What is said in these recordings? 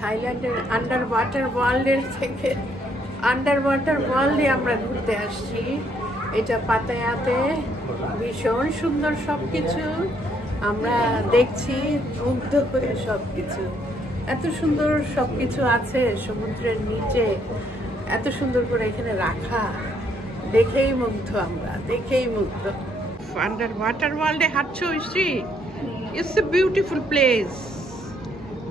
থাইল্যান্ডের under water ওয়ার্ল্ডের থেকে আন্ডার ওয়াটার ওয়ার্ল্ডে আমরা ঘুরতে আসছি। এটা পাতায়াতে ভীষণ সুন্দর সবকিছু আমরা দেখছি, মুগ্ধ করে সবকিছু। এত সুন্দর সবকিছু আছে সমুদ্রের নিচে, এত সুন্দর করে এখানে রাখা, দেখেই মুগ্ধ আমরা, দেখেই মুগ্ধ। আন্ডার ওয়াটার ওয়ার্ল্ডে হাঁটছো Shri? It's a beautiful place,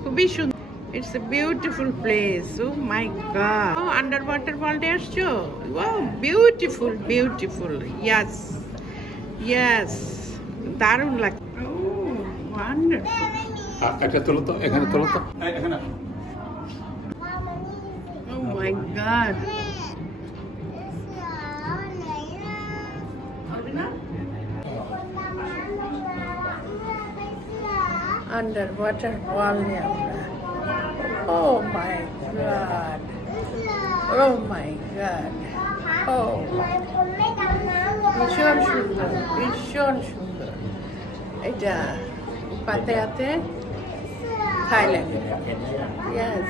খুবই সুন্দর। It's a beautiful place. Oh my God. Oh, underwater world আসছো? Wow, beautiful, beautiful. Yes, yes. দারুণ লাগে। Oh, wonderful. একটা তোলো তো, এখানে তোলো তো। এখানে। Oh my God. Underwater world এ আমরা। Oh my God. Oh my God. Oh. ভীষণ সুন্দর, ভীষণ সুন্দর। এটা পাতায়াতে থাইল্যান্ড। Yes.